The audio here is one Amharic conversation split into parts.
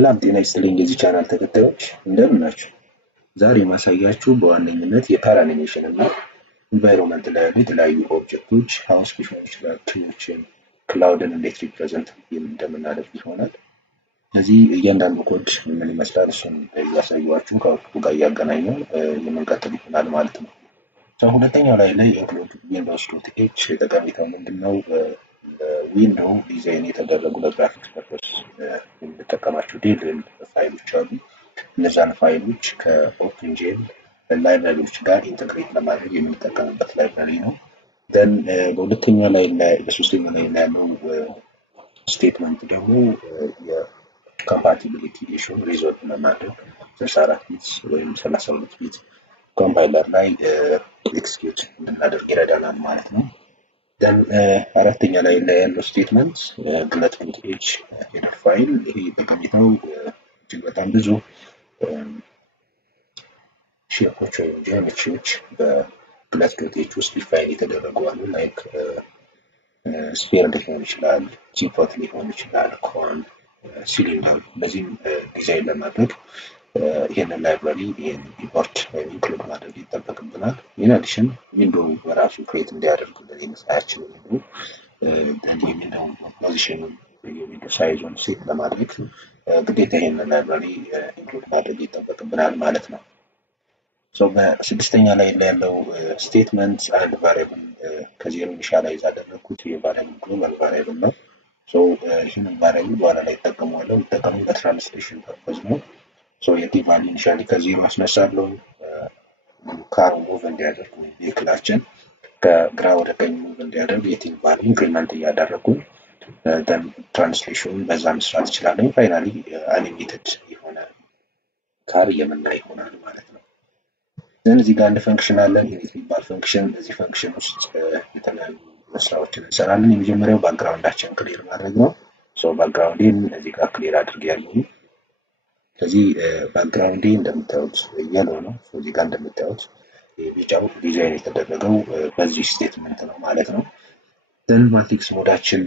ሰላም ጤና ይስጥልኝ የዚህ ቻናል ተከታዮች እንደምን ናችሁ? ዛሬ ማሳያችሁ በዋነኝነት የካር አኒሜሽን እና ኢንቫይሮንመንት ላይ ያሉ የተለያዩ ኦብጀክቶች ሃውስ ሊሆኑ ይችላል ትሪዎችን ክላውድን እንዴት ሪፕሬዘንት እንደምናደርግ ይሆናል። ስለዚህ እያንዳንዱ ኮድ ምን ይመስላል እሱን እያሳየኋችሁ ከአውትፑቱ ጋር እያገናኘው የምንቀጥል ይሆናል ማለት ነው። ሁለተኛው ላይ ኢንክሉድ ዊንዶውስ ዶት ኤች ጠቀሜታው ምንድነው? ዊንዶው ዲዛይን የተደረጉ ለግራፊክስ ፐርፐስ የምንጠቀማቸው ዴል ፋይሎች አሉ። እነዛን ፋይሎች ከኦፕንጄል ላይብራሪዎች ጋር ኢንተግሬት ለማድረግ የምንጠቀምበት ላይብራሪ ነው። ደን በሁለተኛው ላይ በሶስተኛው ላይ ያለው ስቴትመንት ደግሞ የኮምፓቲቢሊቲ ኢሹ ሪዞልቭ ለማድረግ 64 ቢት ወይም 32 ቢት ኮምፓይለር ላይ ኤክስኪዩት እንድናደርግ ይረዳናል ማለት ነው። ደን አራተኛ ላይ ያለው ስቴትመንት ግለት ዶት ኤች ሄደር ፋይል ይሄ ጠቀሜታው እጅግ በጣም ብዙ ሼፖች ወይም ጂኦሜትሪዎች በግለት ዶት ኤች ውስጥ ዲፋይን የተደረጉ አሉ። ላይክ ስፌር ሊሆን ይችላል፣ ጂፖት ሊሆን ይችላል፣ ኮን፣ ሲሊንደር በዚህም ዲዛይን ለማድረግ ይሄንን ላይብራሪ ይሄን ኢምፖርት ወይም ኢንክሉድ ማድረግ ይጠበቅብናል። ኢን አዲሽን ዊንዶው በራሱ ክሬት እንዲያደርግልን የመስሪያችን ዊንዶው የዊንዶው ፖዚሽን የዊንዶው ሳይዙን ሴት ለማድረግ ግዴታ ይሄንን ላይብራሪ ኢንክሉድ ማድረግ ይጠበቅብናል ማለት ነው። በስድስተኛ ላይ ያለው ስቴትመንት አንድ ቫሪያብል ከዜሮ ኢኒሻላይዝ አደረኩት። የቫሪያብል ግሎባል ቫሪያብል ነው። ይህንን ቫሪያብል በኋላ ላይ እጠቀመዋለሁ። የምጠቀመው በትራንስሌሽን ፐርፐዝ ነው። የዲቭ ቫልዩ ኢኒሻሊ ከዜሮ አስነሳለሁ። ካሩ ሙቭ እንዲያደርግ ቬክላችን ከግራ ወደ ቀኝ ሙቭ እንዲያደርግ የዲቭ ቫልዩ ኢንክሪመንት እያደረኩኝ ደን ትራንስሌሽኑን በዛ መስራት እችላለሁ። ፋይናሊ አኒሜትድ የሆነ ካር የምናይ ይሆናል ማለት ነው። እዚህ ጋር አንድ ፈንክሽን አለን ኢኒት የሚባል ፈንክሽን። እዚህ ፈንክሽን ውስጥ የተለያዩ ስራዎችን እንሰራለን። የመጀመሪያው ባክግራውንዳችን ክሊር ማድረግ ነው። ባክግራውንዴን እዚህ ጋር ክሊር አድርጌያለሁ። ስለዚህ ባክግራውንዴ እንደምታዩት የለው ነው። እዚህ ጋር እንደምታዩት የቢጫው ዲዛይን የተደረገው በዚህ ስቴትመንት ነው ማለት ነው። ደን ማትሪክስ ሞዳችን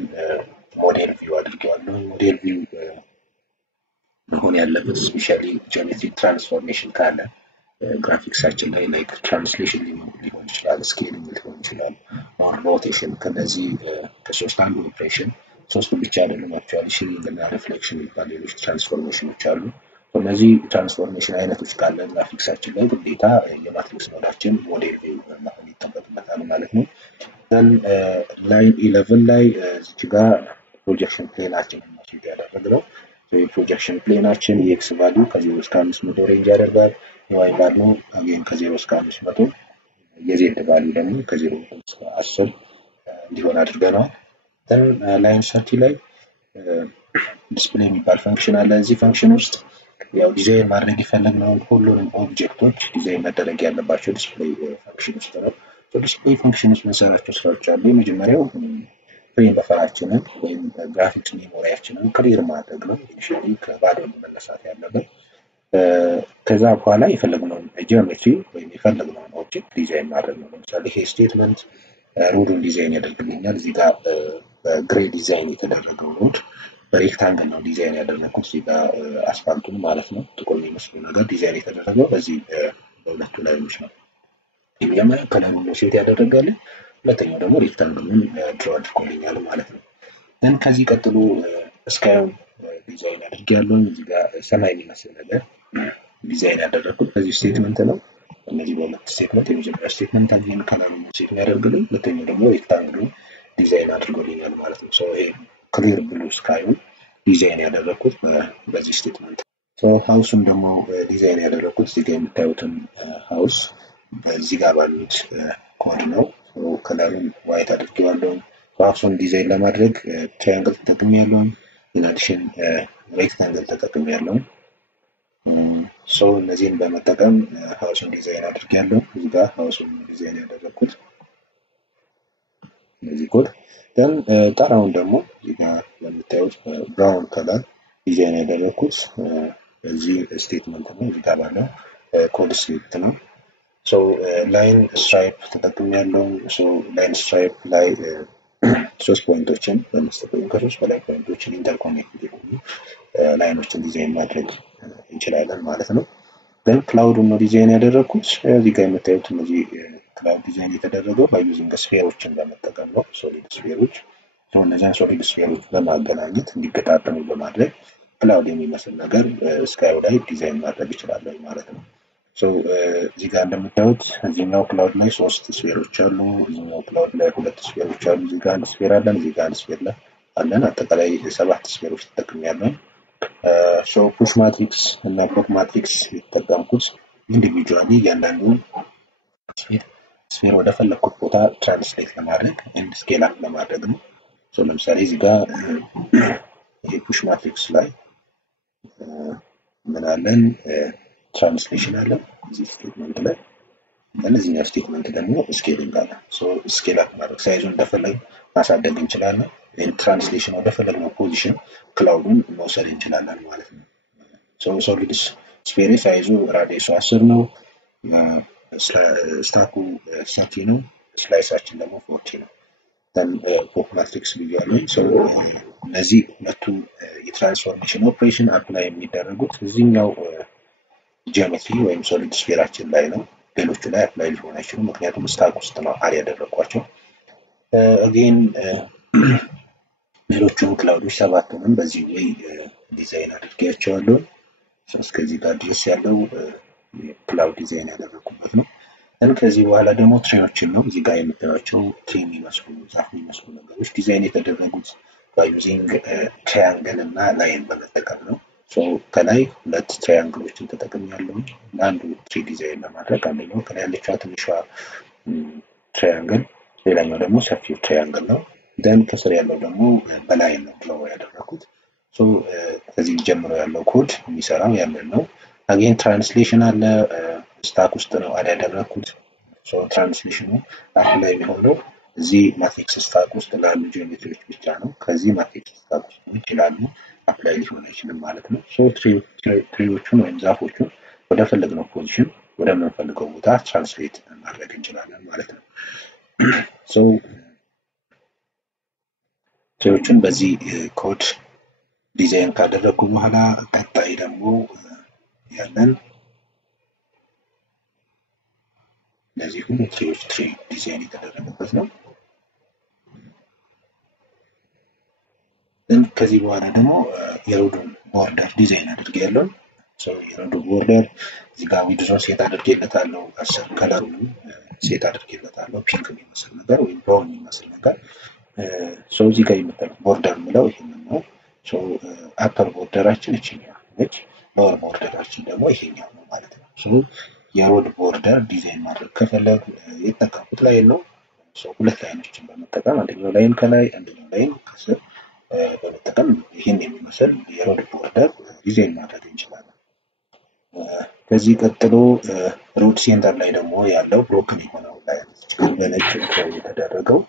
ሞዴል ቪው አድርጌዋለሁ። ሞዴል ቪው መሆን ያለበት ስፔሻሊ ጂኦሜትሪክ ትራንስፎርሜሽን ካለ ግራፊክሳችን ላይ ላይክ ትራንስሌሽን ሊሆን ይችላል፣ ስኬሊንግ ሊሆን ይችላል፣ ኦር ሮቴሽን ከነዚህ ከሶስት አንዱ ኦፕሬሽን ሶስቱ ብቻ አይደለም። አክቹአሊ ሼዲንግ እና ሪፍሌክሽን የሚባሉ ሌሎች ትራንስፎርሜሽኖች አሉ። እነዚህ ትራንስፎርሜሽን አይነቶች ካለ ግራፊክሳችን ላይ ግዴታ የማትሪክስ ሞዳችን ሞዴል ቪው መሆን ይጠበቅበታል ማለት ነው። ደን ላይን 11 ላይ እዚህ ጋር ፕሮጀክሽን ፕሌናችንን ማስቀመጥ ያደረግነው የፕሮጀክሽን ፕሌናችን የኤክስ ቫልዩ ከ0 እስከ 500 ሬንጅ ያደርጋል። የዋይ ቫልዩ አገን ከ0 እስከ 500 የዜድ ቫልዩ ደግሞ ከ0 እስከ 10 እንዲሆን አድርገናል። ደን ላይን 30 ላይ ዲስፕሌይ የሚባል ፈንክሽን አለ። እዚህ ፈንክሽን ውስጥ ያው ዲዛይን ማድረግ የፈለግነው ሁሉንም ኦብጀክቶች ዲዛይን መደረግ ያለባቸው ዲስፕሌይ ፈንክሽን ውስጥ ነው። ዲስፕሌይ ፈንክሽን ውስጥ የምንሰራቸው ስራዎች አሉ። የመጀመሪያው ፍሬም በፈራችንን ወይም ግራፊክስ ሜሞሪያችንን ክሊር ማድረግ ነው። ኢኒሺያሊ ከባዶ መነሳት ያለበት። ከዛ በኋላ የፈለግነውን ጂኦሜትሪ ወይም የፈለግነውን ኦብጀክት ዲዛይን ማድረግ ነው። ለምሳሌ ይሄ ስቴትመንት ሮዱን ዲዛይን ያደርግልኛል። እዚህ ጋር በግሬ ዲዛይን የተደረገው ሮድ በሬክታንግል ነው ዲዛይን ያደረኩት። እዚህ ጋር አስፋልቱን ማለት ነው ጥቁር የሚመስለው ነገር ዲዛይን የተደረገው በዚህ በሁለቱ ላይኖች ነው። የመጀመሪያው ከለሩን ነው ሴት ያደረጋልን፣ ሁለተኛው ደግሞ ሬክታንግሉን ድሮ አድርጎልኛል ማለት ነው። ግን ከዚህ ቀጥሎ ስካዩን ዲዛይን አድርጌያለሁ። እዚህ ጋር ሰማይ የሚመስል ነገር ዲዛይን ያደረኩት በዚህ ስቴትመንት ነው። እነዚህ በሁለት ስቴትመንት የመጀመሪያው ስቴትመንት አገን ከለሩን ሴት ያደርግልኝ፣ ሁለተኛው ደግሞ ሬክታንግሉን ዲዛይን አድርጎልኛል ማለት ነው። ይሄ ክሊር ብሉ ስካዩን ዲዛይን ያደረኩት በዚህ ስቴትመንት። ሃውሱን ደግሞ ዲዛይን ያደረኩት እዚህ ጋር የምታዩትን ሃውስ በዚህ ጋር ባሉት ኮድ ነው። ከለሩን ዋይት አድርጌዋለሁ። ሃውሱን ዲዛይን ለማድረግ ትራያንግል ተጠቅሜያለሁ። ኢን አዲሽን ሬክታንግል ተጠቅሜያለሁ። እነዚህን በመጠቀም ሃውሱን ዲዛይን አድርጌያለሁ። እዚህ ጋር ሃውሱን ዲዛይን ያደረኩት እዚህ ኮድ ደን ጣራውን ደግሞ እዚህ ጋር የምታዩት ብራውን ከለር ዲዛይን ያደረኩት እዚህ ስቴትመንት ነው። እዚህ ጋር ባለው ኮድ ስክሪፕት ነው። ላይን ስትራይፕ ተጠቅሜያለሁ። ላይን ስትራይፕ ላይ ሶስት ፖይንቶችን በመስጠት ወይም ከሶስት በላይ ፖይንቶችን ኢንተርኮኔክት የሆኑ ላይኖችን ዲዛይን ማድረግ እንችላለን ማለት ነው። then ክላውዱን ነው ዲዛይን ያደረኩት። እዚህ ጋር የምታዩት እነዚህ ክላውድ ዲዛይን የተደረገው ባይ ዩዚንግ ስፌሮችን በመጠቀም ነው። ሶሊድ ስፌሮች እነዚያን ሶሊድ ስፌሮች በማገናኘት እንዲገጣጠሙ በማድረግ ክላውድ የሚመስል ነገር ስካዩ ላይ ዲዛይን ማድረግ ይችላል ማለት ነው። ሶ እዚህ ጋር እንደምታዩት እዚህኛው ክላውድ ላይ ሶስት ስፌሮች አሉ፣ እዚህኛው ክላውድ ላይ ሁለት ስፌሮች አሉ፣ እዚህ ጋር አንድ ስፌር አለን፣ እዚህ ጋር አንድ ስፌር አለን። አጠቃላይ ሰባት ስፌሮች ተጠቅሜያለሁ። ሶ ፑሽ ማትሪክስ እና ፖፕ ማትሪክስ የተጠቀምኩት ኢንዲቪጁዋሊ እያንዳንዱን ስፌር ወደ ፈለኩት ቦታ ትራንስሌት ለማድረግ ኤንድ ስኬል አፕ ለማድረግ ነው። ሶ ለምሳሌ እዚህ ጋር ይሄ ፑሽ ማትሪክስ ላይ ምን አለን? ትራንስሌሽን አለ እዚህ ስቴትመንት ላይ። እነዚህኛው ስቴትመንት ደግሞ ስኬሊንግ አለ። ሶ ስኬል አፕ ማድረግ ሳይዙን እንደፈለግ ማሳደግ እንችላለን። ትራንስሌሽን ወደ ፈለግነው ፖዚሽን ክላውዱን መውሰድ እንችላለን ማለት ነው። ሶ ሶሊድ ስፌር ሳይዙ ራዲየሱ 10 ነው፣ ስታኩ 30 ነው፣ ስላይሳችን ደግሞ 40 ነው። ፖፕ ማትሪክስ ብያለሁ። ሶ እነዚህ ሁለቱ የትራንስፎርሜሽን ኦፕሬሽን አፕላይ የሚደረጉት እዚህኛው ጂኦሜትሪ ወይም ሶሊድ ስፌራችን ላይ ነው። ሌሎቹ ላይ አፕላይ ሊሆን አይችሉም፣ ምክንያቱም ስታክ ውስጥ ነው አድ ያደረኳቸው። አጌን ሌሎቹን ክላውዶች ሰባቱንም በዚህ ወይ ዲዛይን አድርጌያቸዋለሁ። እስከዚህ ጋር ድረስ ያለው ክላውድ ዲዛይን ያደረኩበት ነው። ከዚህ በኋላ ደግሞ ትሬዎችን ነው እዚህ ጋር የምታዩቸው ትሪ የሚመስሉ ዛፍ የሚመስሉ ነገሮች ዲዛይን የተደረጉት ባይ ዩዚንግ ትራያንግል እና ላይን በመጠቀም ነው። ሶ ከላይ ሁለት ትራያንግሎችን ተጠቅሜያለሁ ለአንዱ ትሪ ዲዛይን ለማድረግ። አንደኛው ከላይ ያለችው ትንሿ ትራያንግል፣ ሌላኛው ደግሞ ሰፊው ትራያንግል ነው። ደን ከስር ያለው ደግሞ በላይን ነው ድሮ ያደረኩት። ሶ ከዚህ ጀምሮ ያለው ኮድ የሚሰራው ያንን ነው። አጌን ትራንስሌሽን አለ ስታክ ውስጥ ነው አድ ያደረኩት። ሶ ትራንስሌሽኑ አፕላይ የሚሆነው እዚህ ማትሪክስ ስታክ ውስጥ ላሉ ጂኦሜትሪዎች ብቻ ነው። ከዚህ ማትሪክስ ስታክ ውስጥ ይችላሉ አፕላይ ሊሆን አይችልም ማለት ነው። ሶ ትሪዎቹን ወይም ዛፎቹን ወደ ፈለግነው ፖዚሽን ወደ ምንፈልገው ቦታ ትራንስሌት ማድረግ እንችላለን ማለት ነው። ሶ ትሪዎቹን በዚህ ኮድ ዲዛይን ካደረኩ በኋላ ቀጣይ ደግሞ ያለን ለዚህ ሁሉ ትሪዎች ትሪ ዲዛይን የተደረገበት ነው። ከዚህ በኋላ ደግሞ የሮዱን ቦርደር ዲዛይን አድርጌያለሁ። ሶ የሮዱ ቦርደር እዚህ ጋር ዊድዞን ሴት አድርጌለታለሁ፣ አሰር ከለሩን ሴት አድርጌለታለሁ፣ ፒንክ የሚመስል ነገር ወይም ብራውን የሚመስል ነገር። ሶ እዚህ ጋር የምታዩት ቦርደር ምለው ይሄንን ነው። ሶ አፐር ቦርደራችን እቺኛው ነች፣ ሎወር ቦርደራችን ደግሞ ይሄኛው ነው ማለት ነው። ሶ የሮድ ቦርደር ዲዛይን ማድረግ ከፈለጉ የተጠቀምኩት ላይን ነው። ሶ ሁለት ላይኖችን በመጠቀም አንደኛው ላይን ከላይ አንደኛው ላይን ከስር በመጠቀም ይሄን የሚመስል የሮድ ቦርደር ዲዛይን ማድረግ እንችላለን። ከዚህ ቀጥሎ ሮድ ሴንተር ላይ ደግሞ ያለው ብሮክን የሆነው ላይን በነጭ የተደረገው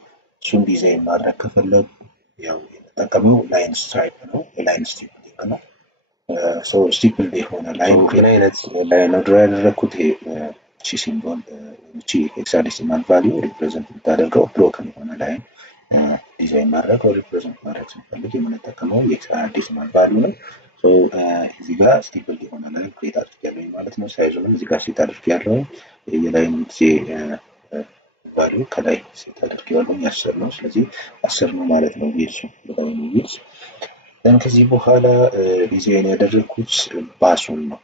እሱን ዲዛይን ማድረግ ከፈለጉ ያው የተጠቀመው ላይን ስትራይፕ ነው፣ የላይን ስቲፕሊንግ ነው። ሶ ስቲፕል የሆነ ላይን ምን አይነት ላይን ነው ድሮ ያደረኩት? እቺ ሲምቦል እቺ ሄክሳዴሲማል ቫልዩ ሪፕሬዘንት የምታደርገው ብሮክን የሆነ ላይን ዲዛይን ማድረግ ወይ ሪፕሬዘንት ማድረግ ስንፈልግ የምንጠቀመው የሄክሳዴሲማል ቫልዩ ነው። ሶ እዚህ ጋር ስቲፕል የሆነ ላይን ክሬት አድርጌያለሁ ማለት ነው። ሳይዙንም እዚህ ጋር ሴት አድርጌያለሁ። የላይን ጊዜ ቫልዩ ከላይ ሴት አድርጌያለሁ 10 ነው። ስለዚህ 10 ነው ማለት ነው ዊድሱ በላይኑ ዊድስ። ከዚህ በኋላ ዲዛይን ያደረኩት ባሱን ነው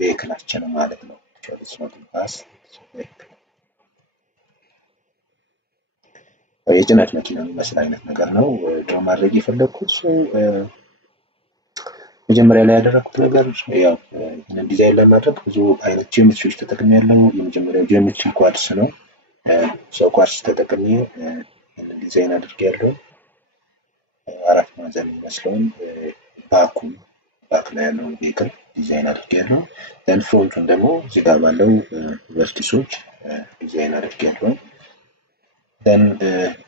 ቬክላችን ማለት ነው። ባስ የጭነት መኪና የሚመስል አይነት ነገር ነው ድሮ ማድረግ የፈለኩት። መጀመሪያ ላይ ያደረኩት ነገር ያው ይሄን ዲዛይን ለማድረግ ብዙ አይነት ጂኦሜትሪዎች ተጠቅሜያለሁ። የመጀመሪያው ጂኦሜትሪ ኳድስ ነው። ሶ ኳድስ ተጠቅሜ ይሄን ዲዛይን አድርጌያለሁ። አራት ማዕዘን የሚመስለውን ባክ ላይ ያለውን ቬክል ዲዛይን አድርጌያለሁ። ደን ፍሮንቱን ደግሞ እዚህ ጋር ባለው ቨርቲሶች ዲዛይን አድርጌያለሁ። ደን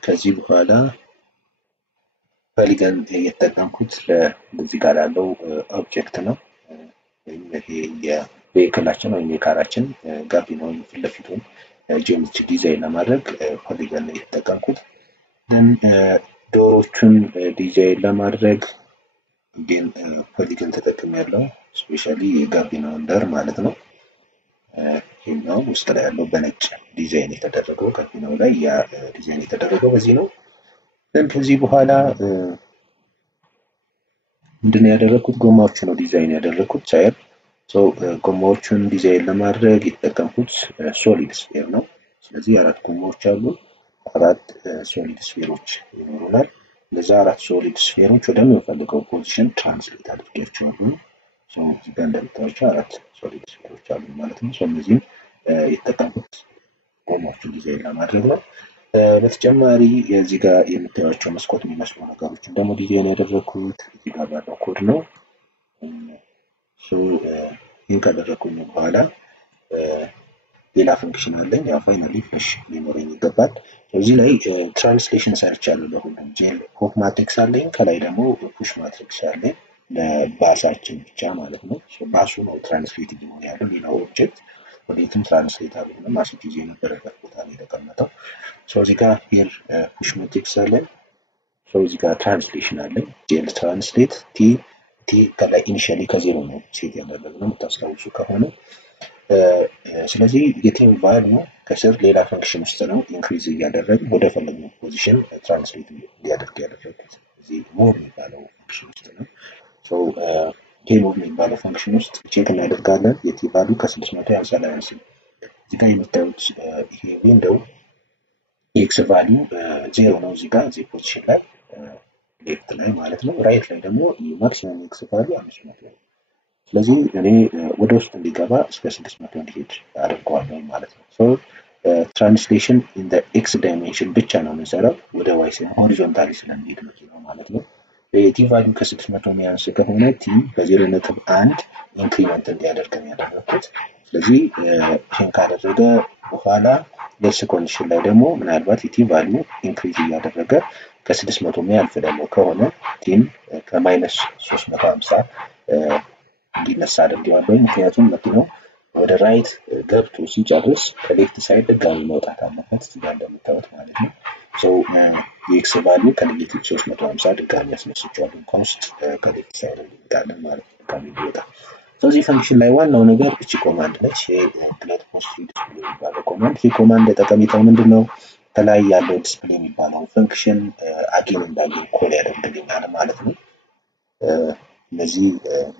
ከዚህ በኋላ ፖሊገን የተጠቀምኩት ለዚህ ጋር ያለው ኦብጀክት ነው። ይሄ የቬክላችን ወይም የካራችን ጋቢናው ፊት ለፊቱን ጂኦሜትሪ ዲዛይን ለማድረግ ፖሊገን የተጠቀምኩት። then ዶሮቹን ዲዛይን ለማድረግ ግን ፖሊገን ተጠቅሜያለሁ ስፔሻሊ የጋቢና ወንደር ማለት ነው ይሄኛው ውስጥ ላይ ያለው በነጭ ዲዛይን የተደረገው ጋቢናው ላይ ያ ዲዛይን የተደረገው በዚህ ነው then ከዚህ በኋላ ምንድነው ያደረኩት ጎማዎቹ ነው ዲዛይን ያደረኩት ታይር ሶ ጎማዎቹን ዲዛይን ለማድረግ የተጠቀምኩት ሶሊድ ስፌር ነው ስለዚህ አራት ጎማዎች አሉ አራት ሶሊድ ስፌሮች ይኖሩናል ለዛ አራት ሶሊድ ስፌሮች ወደምንፈልገው ፖዚሽን ትራንስሌት አድርጌያቸዋለሁ ሶ እዚህ ጋር እንደምታዩቸው አራት ሶሊድ ስፌሮች አሉ ማለት ነው ሶ እነዚህን የተጠቀምኩት ጎማዎቹን ዲዛይን ለማድረግ ነው በተጨማሪ እዚህ ጋር የምታዩቸው መስኮት የሚመስሉ ነገሮችን ደግሞ ዲዛይን ያደረኩት እዚህ ጋር ባለው ኮድ ነው ሶ ይሄን ካደረኩኝ በኋላ ሌላ ፈንክሽን አለኝ ያው ፋይናሊ ፍለሽ ሊኖረኝ ይገባል እዚህ ላይ ትራንስሌሽን ሰርቻለሁ ለሁሉም ጄል ሆፕ ማትሪክስ አለኝ ከላይ ደግሞ ፑሽ ማትሪክስ አለኝ ለባሳችን ብቻ ማለት ነው ሶ ባሱ ነው ትራንስሌት ሊሆን ያለው ሌላው ኦብጀክት ወዴትም ትራንስሌት አልሆነም ማስት ጊዜ የነበረበት ቦታ ላይ ተቀመጠው ሶ እዚህ ጋር ሄር ፑሽ ማትሪክስ አለኝ ሶ እዚህ ጋር ትራንስሌሽን አለኝ ጄል ትራንስሌት ቲ ከላይ ኢኒሺያሊ ከዜሮ ነው ሴት ያደረግነው የምታስታውሱ ከሆነ ስለዚህ የቲም ቫልዩ ከስር ሌላ ፈንክሽን ውስጥ ነው ኢንክሪዝ እያደረገ ወደ ፈለግነው ፖዚሽን ትራንስሌት ሊያደርግ ያደረኩት እዚህ ሞር የሚባለው ፈንክሽን ውስጥ ነው ሶ ሞር የሚባለው ፈንክሽን ውስጥ ቼክ እናደርጋለን የቲ ቫልዩ ከ650 ላይ አንስ እዚህ ጋር የምታዩት ይሄ ዊንዶው ኤክስ ቫልዩ 0 ነው እዚህ ጋር እዚህ ፖዚሽን ላይ ሌፍት ላይ ማለት ነው ራይት ላይ ደግሞ ማክሲመም ኤክስ ቫልዩ 500 ነው ስለዚህ እኔ ወደ ውስጥ እንዲገባ እስከ 600 እንዲሄድ አድርገዋለሁ ማለት ነው ሶ ትራንስሌሽን ኢን ዘ ኤክስ ዳይሜንሽን ብቻ ነው የምንሰራው ወደ ዋይ ሳይሆን ሆሪዞንታሊ ስለሚሄድ ነው ማለት ነው የቲ ቫልዩ ከ600 የሚያንስ ከሆነ ቲ በ0.1 ኢንክሪመንት እንዲያደርግ ያደረኩት ስለዚህ ይሄን ካደረገ በኋላ ለስ ኮንዲሽን ላይ ደግሞ ምናልባት የቲ ቫልዩ ኢንክሪዝ እያደረገ ከ600 የሚያልፍ ደግሞ ከሆነ ቲም ከማይነስ 350 እንዲነሳ አድርገዋለሁ ምክንያቱም መኪናው ወደ ራይት ገብቶ ሲጨርስ ከሌፍት ሳይድ ድጋሚ መውጣት አለበት እዚህ ጋር እንደምታዩት ማለት ነው ሶ የኤክስ ቫልዩ ከኔጌቲቭ 350 ድጋሚ ያስነስቻለሁ ከውስጥ ከሌፍት ሳይድ እንዲመጣልን ማለት ነው ድጋሚ ይወጣ ስለዚህ ፈንክሽን ላይ ዋናው ነገር እቺ ኮማንድ ነች ክሌት ፖስት ዲስፕሌይ የሚባለው ኮማንድ ይሄ ኮማንድ ጠቀሜታው ምንድነው ከላይ ያለው ዲስፕሌይ የሚባለው ፈንክሽን አጌን እንዳጌን ኮል ያደርግልኛል ማለት ነው እነዚህ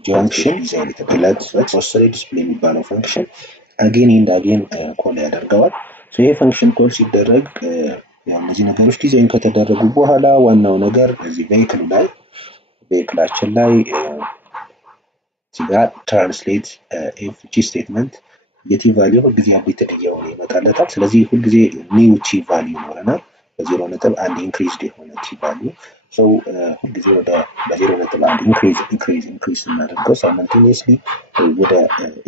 ጃንክሽን ዲዛይን የተደረገ ፖስት ዲስፕሌይ የሚባለው ፈንክሽን አጌን ኤንድ አጌን ኮል ያደርገዋል ሶ ይሄ ፈንክሽን ኮል ሲደረግ እነዚህ ነገሮች ዲዛይን ከተደረጉ በኋላ ዋናው ነገር እዚህ ቬሂክላችን ላይ እዚህ ጋር ትራንስሌት ኤፍጂ ስቴትመንት የቲ ቫልዩ ሁሉ ጊዜ አፕዴትድ እየሆነ ይመጣለታል ስለዚህ ሁሉ ጊዜ ኒው ቲ ቫልዩ ይኖረናል በ0.1 ኢንክሪዝድ የሆነ ቲ ቫልዩ ሶ ሁሉ ጊዜ ወደ በ0.1 ኢንክሪዝ እናደርገው ሳይመንቴኒየስሊ ወደ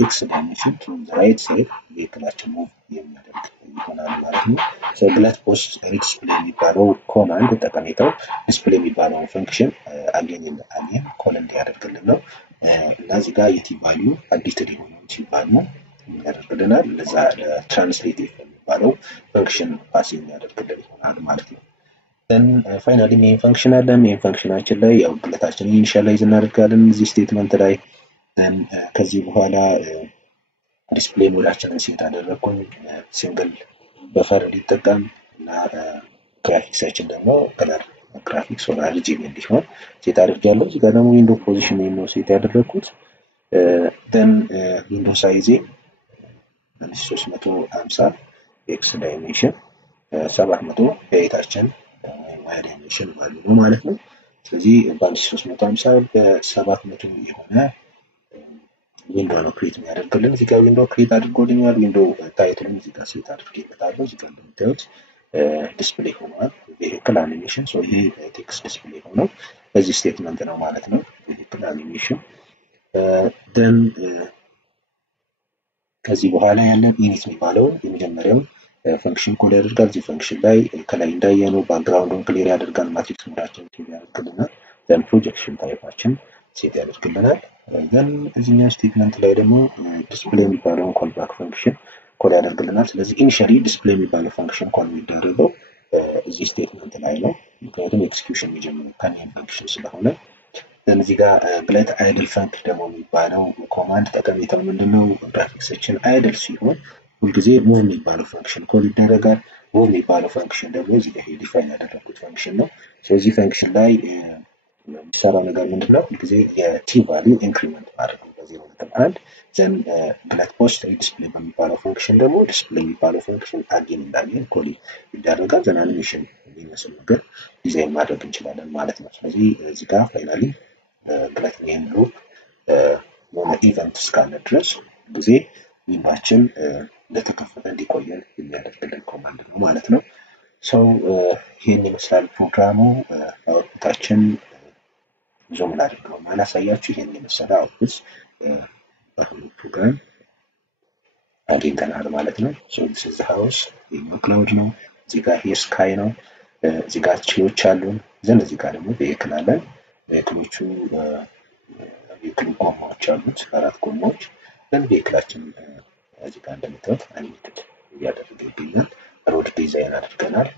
ኤክስ ዳይሜንሽን ቱ ራይት ሳይድ ቬሂክላችን ሙቭ የሚያደርግ ይሆናል ማለት ነው ሶ ብለት ፖስት ዲስፕሌይ የሚባለው ኮማንድ ጠቀሜታው ዲስፕሌይ የሚባለው ፈንክሽን አጌን ኮል እንዲያደርግልን ነው እና እዚህ ጋር የቲ ቫልዩ አፕዴትድ የሆነ ቲ ቫልዩ ያደርግልናል ለዛ ትራንስሌት የሚባለው ፈንክሽን ፓስ የሚያደርግልን ይሆናል ማለት ነው then finally main function አለ main functionአችን ላይ ያው ግለታችንን ኢኒሺያላይዝ እናደርጋለን እዚህ ስቴትመንት ላይ then ከዚህ በኋላ ዲስፕሌይ ሞዳችንን ሴት አደረኩኝ ሲንግል በፈር እንዲጠቀም እና ግራፊክሳችን ደግሞ ከለር ግራፊክስ ወር RGB እንዲሆን ሴት አድርጋለሁ እዚህ ጋር ደግሞ ዊንዶው ፖዚሽን ነው ሴት ያደረኩት then ዊንዶው ሳይዝ 350 ኤክስ ዳይሜንሽን 700 በኤታችን ዋይ ዳይሜንሽን ቫልዩ ነው ማለት ነው ስለዚህ በ350 በ700 የሆነ ዊንዶው ነው ክሬት የሚያደርግልን እዚህ ጋር ዊንዶው ክሬት አድርጎልኛል ዊንዶው ታይትሉን እዚህ ጋር ሴት አድርጌለታለሁ እዚህ ጋር እንደምታዩት ዲስፕሌይ ሆኗል ቬሂክል አኒሜሽን ሶ ይሄ ቴክስት ዲስፕሌይ ሆኖ በዚህ ስቴትመንት ነው ማለት ነው ቬሂክል አኒሜሽን then ከዚህ በኋላ ያለ ኢኒት የሚባለው የመጀመሪያው ፈንክሽን ኮል ያደርጋል እዚህ ፈንክሽን ላይ ከላይ እንዳያነው ባክግራውንዱን ክሊር ያደርጋል ማትሪክስ ሞዳችን ክሊር ያደርግልናል then ፕሮጀክሽን ታይፓችን ሴት ያደርግልናል then እዚህኛው ስቴትመንት ላይ ደግሞ ዲስፕሌይ የሚባለው ኮል ባክ ፈንክሽን ኮል ያደርግልናል ስለዚህ ኢኒሺያሊ ዲስፕሌይ የሚባለው ፈንክሽን ኮል የሚደረገው እዚህ ስቴትመንት ላይ ነው ምክንያቱም ኤክስኪዩሽን የሚጀምረው ከሜን ፈንክሽን ስለሆነ እዚህ ጋር ብለት አይድል ፈንክሽን ደግሞ የሚባለው ኮማንድ ጠቀሜታው ምንድነው ግራፊክሳችን አይድል ሲሆን ሁልጊዜ ሙቭ የሚባለው ፈንክሽን ኮል ይደረጋል ሙቭ የሚባለው ፈንክሽን ደግሞ እዚህ ጋር ዲፋይን ያደረኩት ፈንክሽን ነው ስለዚህ ፈንክሽን ላይ የሚሰራው ነገር ምንድነው ሁልጊዜ የቲ ቫልዩ ኢንክሪመንት ማድረግ ነው በ0.1 ዘን ብለት ፖስት ዲስፕሌይ በሚባለው ፈንክሽን ደግሞ ዲስፕሌይ የሚባለው ፈንክሽን አጌን እንዳገን ኮል ይደረጋል ዘን አኒሜሽን የሚመስል ነገር ዲዛይን ማድረግ እንችላለን ማለት ነው ስለዚህ እዚህ ጋር ፋይናሊ ብለት ኔም ሉፕ የሆነ ኢቨንት እስካለ ድረስ ጊዜ ዊንዶዋችን ለተከፈተ እንዲቆየን የሚያደርግልን ኮማንድ ነው ማለት ነው ሰው ይሄን ይመስላል ፕሮግራሙ አውትፑታችን ዞም ላድርገው ማላሳያችሁ ይሄን ይመስላል አውትፑት አሁን ፕሮግራም አግኝተናል ማለት ነው ሶ this is the house ክላውድ ነው እዚህ ጋር ይሄ ስካይ ነው እዚህ ጋር ቺዎች አሉን ዘን እዚህ ጋር ደግሞ ቬሂክል አለን ቬሂክሎቹ ቬሂክል ጎማዎች አሉት አራት ጎማዎች ዘን ቬሂክላችን እዚህ ጋር እንደምታዩት አኒሜትድ እያደረገ ይገኛል ሮድ ዲዛይን አድርገናል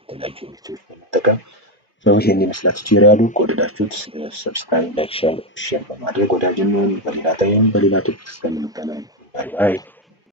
የተለያዩ ዩኒቶች በመጠቀም ሰው ይሄን ይመስላል ቱቶሪያሉ ከወደዳችሁት ሰብስክራይብ ላይክ ሼር በማድረግ ወዳጅን በሌላ ታይም በሌላ ቶፒክ እስከምንገናኝ ባይ ባይ